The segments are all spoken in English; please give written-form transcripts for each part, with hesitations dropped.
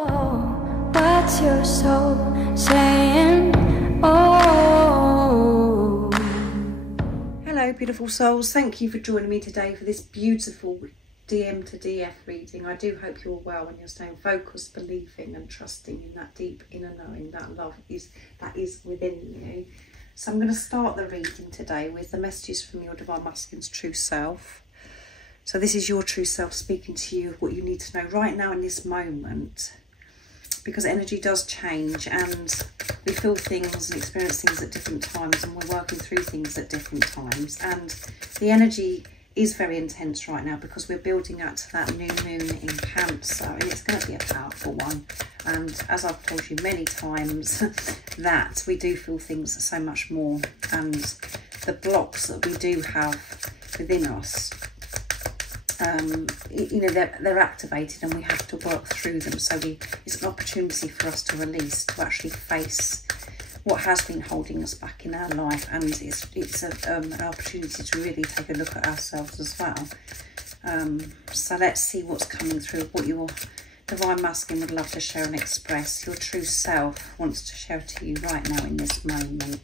What's your soul saying? Oh. Hello beautiful souls, thank you for joining me today for this beautiful DM to DF reading. I do hope you're well and you're staying focused, believing and trusting in that deep inner knowing that love is within you. So I'm going to start the reading today with the messages from your Divine Masculine's true self. So this is your true self speaking to you of what you need to know right now in this moment, because energy does change and we feel things and experience things at different times, and we're working through things at different times, and the energy is very intense right now because we're building out to that new moon in Cancer, and it's going to be a powerful one. And as I've told you many times, that we do feel things so much more, and the blocks that we do have within us, you know, they're activated and we have to work through them. So it's an opportunity for us to release, to actually face what has been holding us back in our life, and it's an opportunity to really take a look at ourselves as well. So let's see what's coming through, what your Divine Masculine would love to share and express, your true self wants to share to you right now in this moment.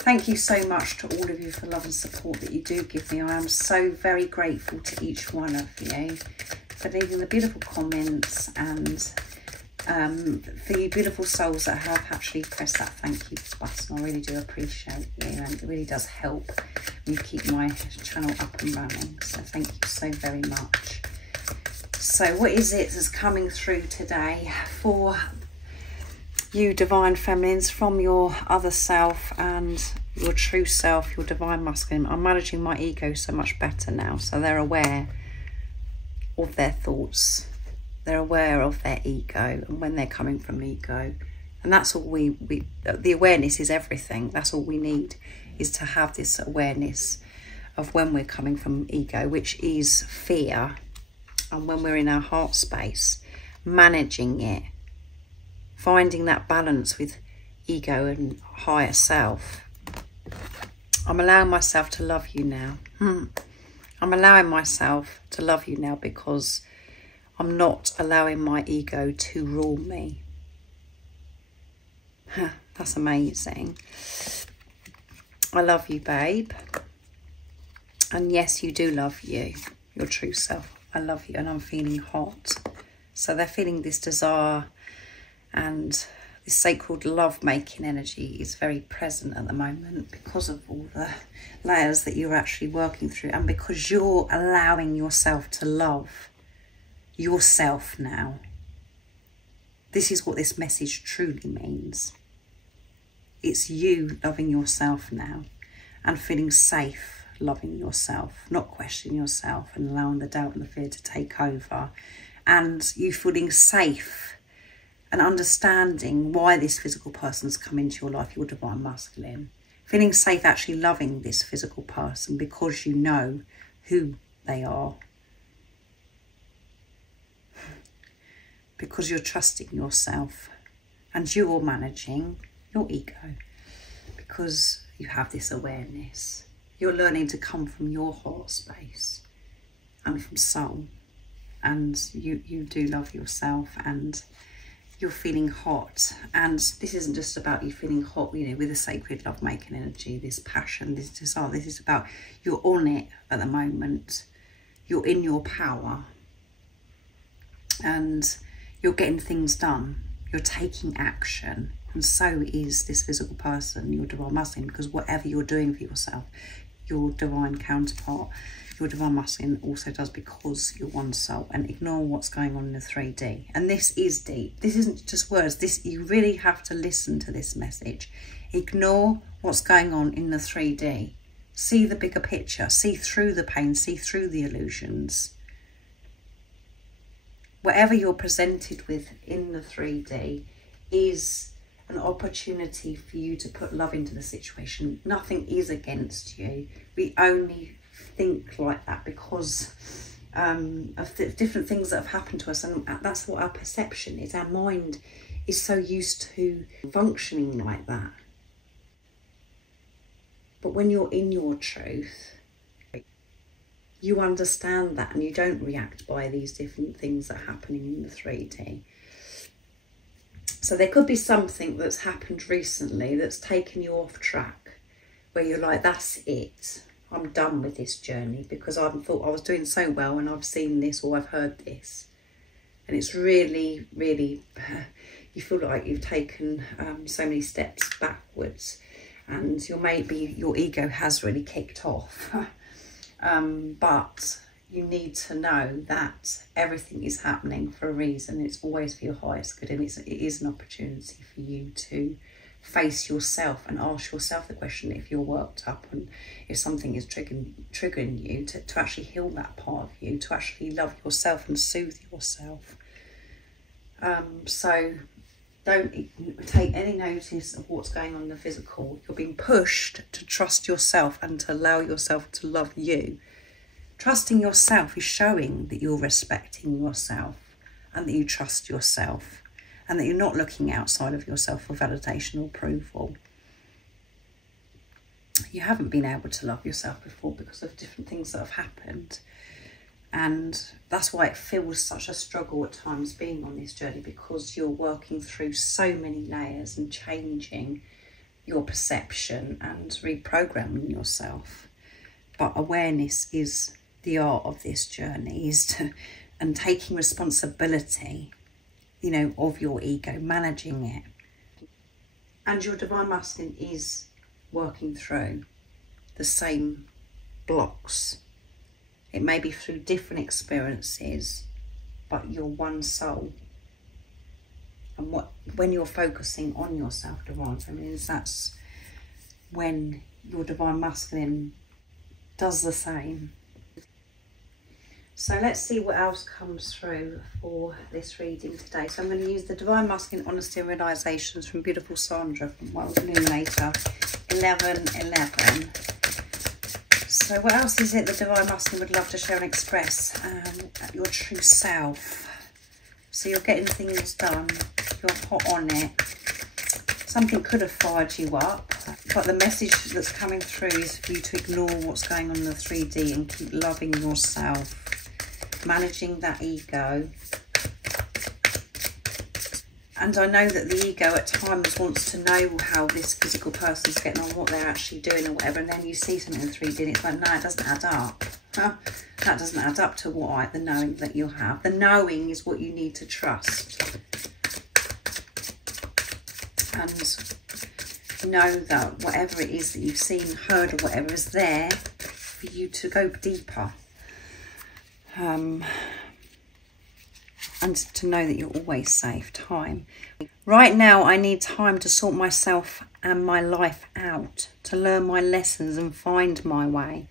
Thank you so much to all of you for love and support that you do give me. I am so very grateful to each one of you for leaving the beautiful comments, and for you beautiful souls that have actually pressed that thank you button. I really do appreciate you, and it really does help me keep my channel up and running. So thank you so very much. So what is it that's coming through today for you Divine Feminines from your other self and your true self, your Divine Masculine? I'm managing my ego so much better now, so they're aware of their thoughts, they're aware of their ego and when they're coming from ego. And that's all the awareness is everything. That's all we need, is to have this awareness of when we're coming from ego, which is fear, and when we're in our heart space, managing it, finding that balance with ego and higher self. I'm allowing myself to love you now. I'm allowing myself to love you now because I'm not allowing my ego to rule me. That's amazing. I love you, babe. And yes, you do love you, your true self. I love you, and I'm feeling hot. So they're feeling this desire, and this sacred love-making energy is very present at the moment because of all the layers that you're actually working through, and because you're allowing yourself to love yourself now. This is what this message truly means. It's you loving yourself now and feeling safe loving yourself, not questioning yourself and allowing the doubt and the fear to take over, and you feeling safe and understanding why this physical person's come into your life, your Divine Masculine. Feeling safe actually loving this physical person because you know who they are. Because you're trusting yourself and you're managing your ego because you have this awareness. You're learning to come from your heart space and from soul, and you do love yourself, and you're feeling hot. And this isn't just about you feeling hot, you know, with a sacred love-making energy, this passion, this desire. This is about you're on it at the moment. You're in your power and you're getting things done. You're taking action, and so is this physical person, your Divine Masculine, because whatever you're doing for yourself, your divine counterpart, your Divine Masculine also does, because you're one soul. And ignore what's going on in the 3D. And this is deep. This isn't just words. This, you really have to listen to this message. Ignore what's going on in the 3D. See the bigger picture. See through the pain. See through the illusions. Whatever you're presented with in the 3D is an opportunity for you to put love into the situation. Nothing is against you. We only think like that because of the different things that have happened to us, and that's what our perception is. Our mind is so used to functioning like that. But when you're in your truth, you understand that, and you don't react by these different things that are happening in the 3D. So there could be something that's happened recently that's taken you off track, where you're like, that's it, I'm done with this journey, because I thought I was doing so well and I've seen this or I've heard this. And it's really, really, you feel like you've taken so many steps backwards, and maybe your ego has really kicked off. But you need to know that everything is happening for a reason. It's always for your highest good, and it is an opportunity for you to face yourself and ask yourself the question, if you're worked up and if something is triggering you, to actually heal that part of you, to actually love yourself and soothe yourself. So don't take any notice of what's going on in the physical. You're being pushed to trust yourself and to allow yourself to love you. Trusting yourself is showing that you're respecting yourself and that you trust yourself and that you're not looking outside of yourself for validation or approval. You haven't been able to love yourself before because of different things that have happened. And that's why it feels such a struggle at times being on this journey, because you're working through so many layers and changing your perception and reprogramming yourself. But awareness is the art of this journey, and taking responsibility, of your ego, managing it. And your divine masculine is working through the same blocks. It may be through different experiences, but you're one soul. And when you're focusing on yourself, divine feminine, that's when your divine masculine does the same. So let's see what else comes through for this reading today. So I'm going to use the Divine Masculine Honesty and Realizations from beautiful Sandra from World Illuminator 1111. So what else is it the Divine Masculine would love to share and express? Your true self. So you're getting things done. You're hot on it. Something could have fired you up, but the message that's coming through is for you to ignore what's going on in the 3D and keep loving yourself. Managing that ego. And I know that the ego at times wants to know how this physical person's getting on, what they're actually doing or whatever, and then you see something in 3D and it's like, no, it doesn't add up. That doesn't add up to the knowing that you have. The knowing is what you need to trust. And know that whatever it is that you've seen, heard or whatever is there for you to go deeper. And to know that you're always safe. Time. Right now, I need time to sort myself and my life out, to learn my lessons and find my way.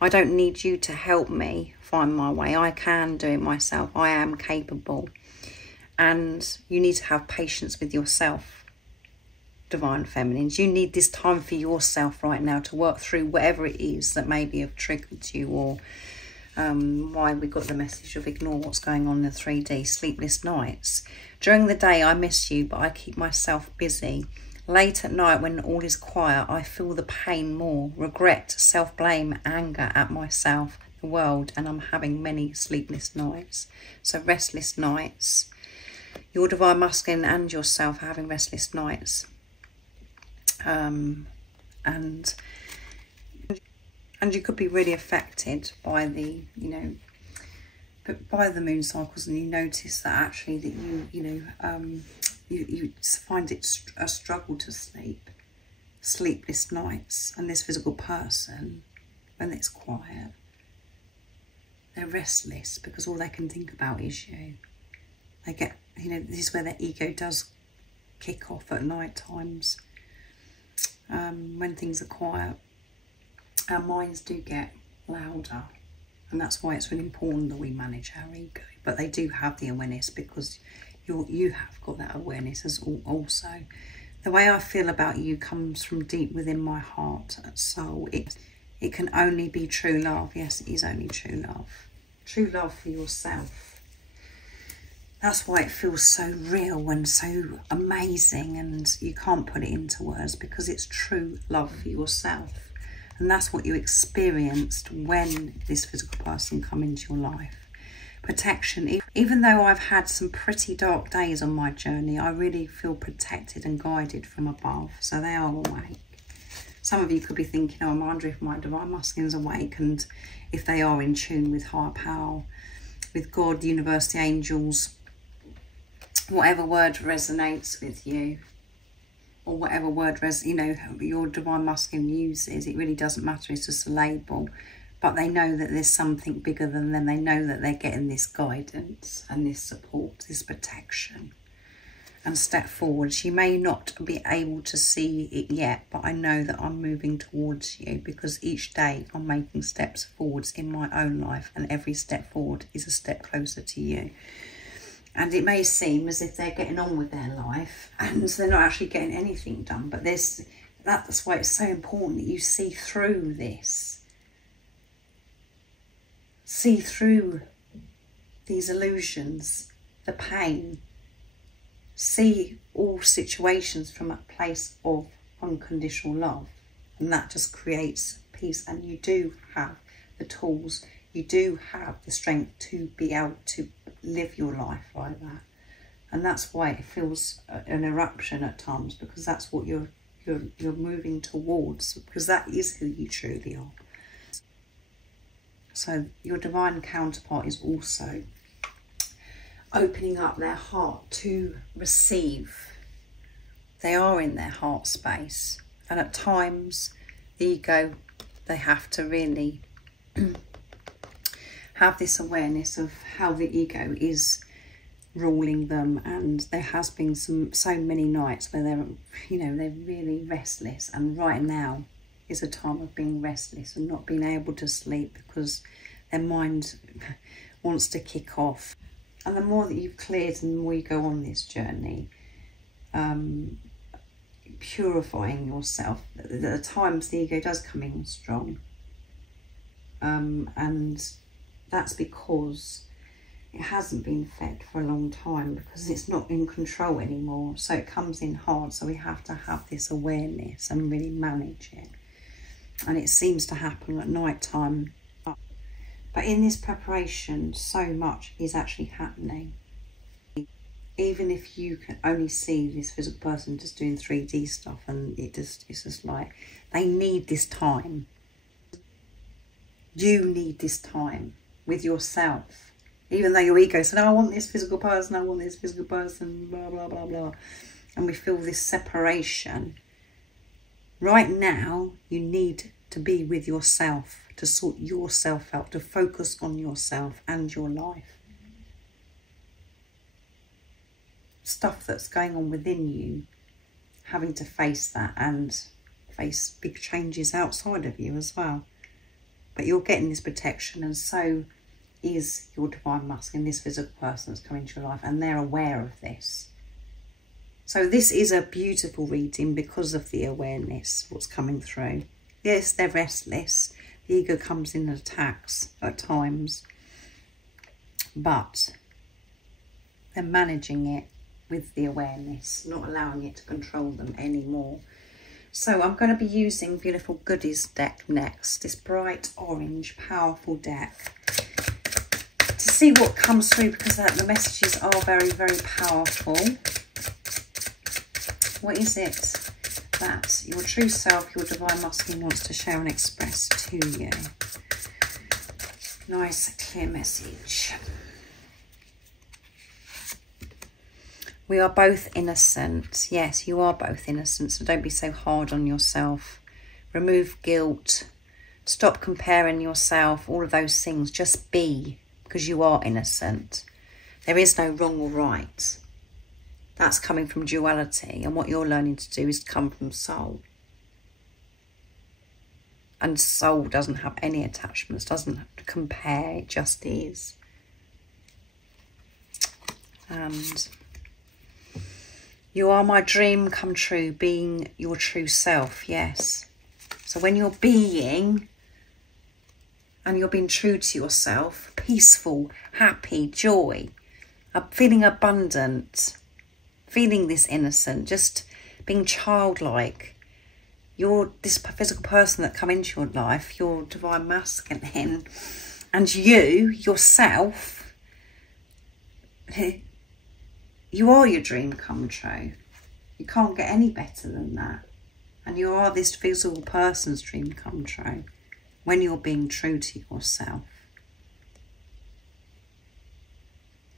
I don't need you to help me find my way. I can do it myself. I am capable. And you need to have patience with yourself, Divine Feminines. You need this time for yourself right now to work through whatever it is that maybe have triggered you, or why we got the message of ignore what's going on in the 3D, sleepless nights. During the day, I miss you, but I keep myself busy. Late at night, when all is quiet, I feel the pain more, regret, self-blame, anger at myself, the world, and I'm having many sleepless nights. So restless nights. Your Divine Masculine and yourself are having restless nights. And you could be really affected by the, by the moon cycles, and you notice that actually that you find it a struggle to sleep, sleepless nights. And this physical person, when it's quiet, they're restless because all they can think about is you. They get, this is where their ego does kick off at night times. When things are quiet, our minds do get louder, and that's why it's really important that we manage our ego. But they do have the awareness, because you have got that awareness as also. The way I feel about you comes from deep within my heart and soul. It can only be true love. Yes, it is only true love. True love for yourself. That's why it feels so real and so amazing, and you can't put it into words, because it's true love for yourself. And that's what you experienced when this physical person come into your life. protection. Even though I've had some pretty dark days on my journey, I really feel protected and guided from above. So they are awake. Some of you could be thinking, oh, I wonder if my divine masculine's awake, and if they are in tune with higher power, with God, the universe, the angels, whatever word resonates with you, or whatever word your divine masculine uses. It really doesn't matter. It's just a label. But they know that there's something bigger than them. They know that they're getting this guidance and this support, this protection. And step forwards. You may not be able to see it yet, but I know that I'm moving towards you, because each day I'm making steps forwards in my own life, and every step forward is a step closer to you. And it may seem as if they're getting on with their life and they're not actually getting anything done, but that's why it's so important that you see through this. See through these illusions, the pain. See all situations from a place of unconditional love. And that just creates peace. And you do have the tools. You do have the strength to be able to live your life like that. And that's why it feels an eruption at times, because that's what you're moving towards, because that is who you truly are. So your divine counterpart is also opening up their heart to receive. They are in their heart space, and at times the ego, they have to really have this awareness of how the ego is ruling them. And there has been so many nights where they're really restless, and right now is a time of being restless and not being able to sleep, because their mind wants to kick off. And the more that you've cleared and the more you go on this journey, purifying yourself, at times the ego does come in strong. And that's because it hasn't been fed for a long time, because it's not in control anymore. So it comes in hard. So we have to have this awareness and really manage it. And it seems to happen at night time. But in this preparation, so much is actually happening. Even if you can only see this physical person just doing 3D stuff, and it's just like, they need this time. You need this time with yourself. Even though your ego said, oh, I want this physical person, I want this physical person, blah, blah, blah, blah. And we feel this separation. Right now, you need to be with yourself, to sort yourself out, to focus on yourself and your life. Stuff that's going on within you, having to face that and face big changes outside of you as well. But you're getting this protection, and so is your divine masculine, this physical person that's come into your life, and they're aware of this. So this is a beautiful reading because of the awareness, what's coming through. Yes, they're restless. The ego comes in and attacks at times, but they're managing it with the awareness, not allowing it to control them anymore. So I'm going to be using Beautiful Goodies deck next, this bright orange, powerful deck, to see what comes through, because the messages are very, very powerful. What is it that your true self, your divine masculine, wants to share and express to you? Nice, clear message. We are both innocent. Yes, you are both innocent, so don't be so hard on yourself. Remove guilt. Stop comparing yourself, all of those things. Just be, because you are innocent. There is no wrong or right. That's coming from duality, and what you're learning to do is come from soul. And soul doesn't have any attachments, doesn't have to compare, it just is. And you are my dream come true, being your true self, yes. So when you're being, and you're being true to yourself, peaceful, happy, joy, feeling abundant, feeling this innocent, just being childlike. You're this physical person that come into your life, your divine masculine, and you, yourself, You are your dream come true. You can't get any better than that. And you are this physical person's dream come true when you're being true to yourself.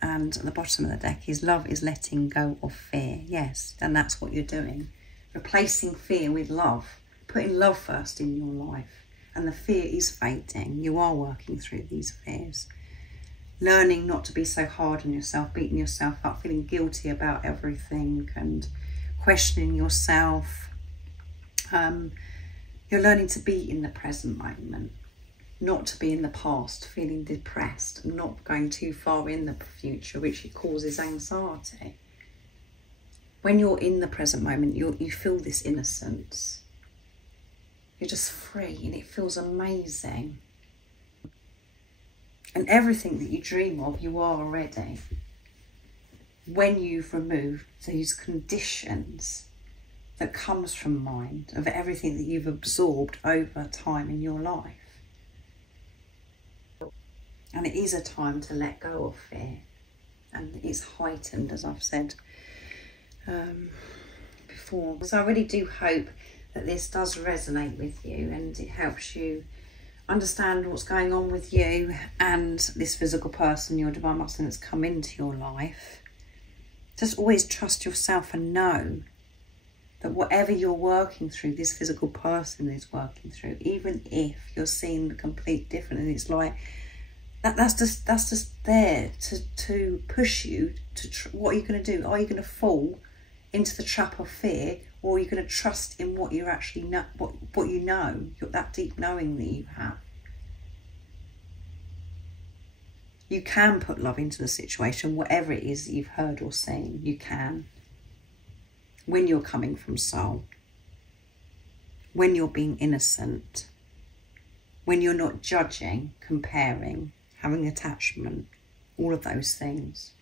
And at the bottom of the deck is love is letting go of fear. Yes, and that's what you're doing. Replacing fear with love. Putting love first in your life. And the fear is fading. You are working through these fears. Learning not to be so hard on yourself, beating yourself up, feeling guilty about everything and questioning yourself. You're learning to be in the present moment, not to be in the past, feeling depressed, not going too far in the future, which causes anxiety. When you're in the present moment, you feel this innocence. You're just free and it feels amazing. And everything that you dream of, you are already. When you've removed these conditions that comes from mind, of everything that you've absorbed over time in your life. And it is a time to let go of fear. And it's heightened, as I've said before. So I really do hope that this does resonate with you and it helps you understand what's going on with you and this physical person, your divine masculine, that's come into your life. Just always trust yourself and know that whatever you're working through, this physical person is working through, even if you're seeing the complete different, and it's like that's just there to push you to what are you going to do? Are you going to fall into the trap of fear, or are you going to trust in what you actually know, what you know, that deep knowing that you have? You can put love into the situation, whatever it is that you've heard or seen, you can. When you're coming from soul, when you're being innocent, when you're not judging, comparing, having attachment, all of those things.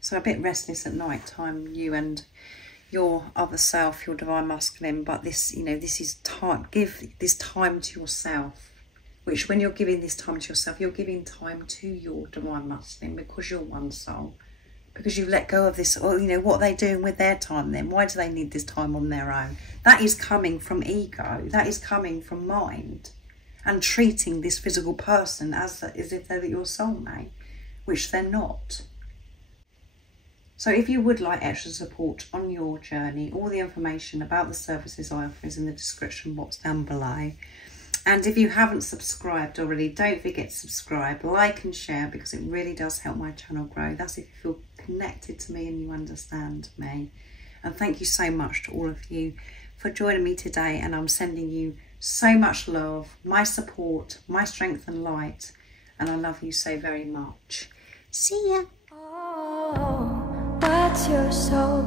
So a bit restless at night time, you and your other self, your divine masculine, but this, this is time. Give this time to yourself, which when you're giving this time to yourself, you're giving time to your divine masculine because you're one soul. Because you've let go of this, or what are they doing with their time then? Why do they need this time on their own? That is coming from ego. That is coming from mind. And treating this physical person as if they're your soulmate, which they're not. So if you would like extra support on your journey, all the information about the services I offer is in the description box down below. And if you haven't subscribed already, don't forget to subscribe, like and share, because it really does help my channel grow. That's if you feel connected to me and you understand me. And thank you so much to all of you for joining me today. And I'm sending you so much love, my support, my strength and light. And I love you so very much. See ya. Oh, what's your soul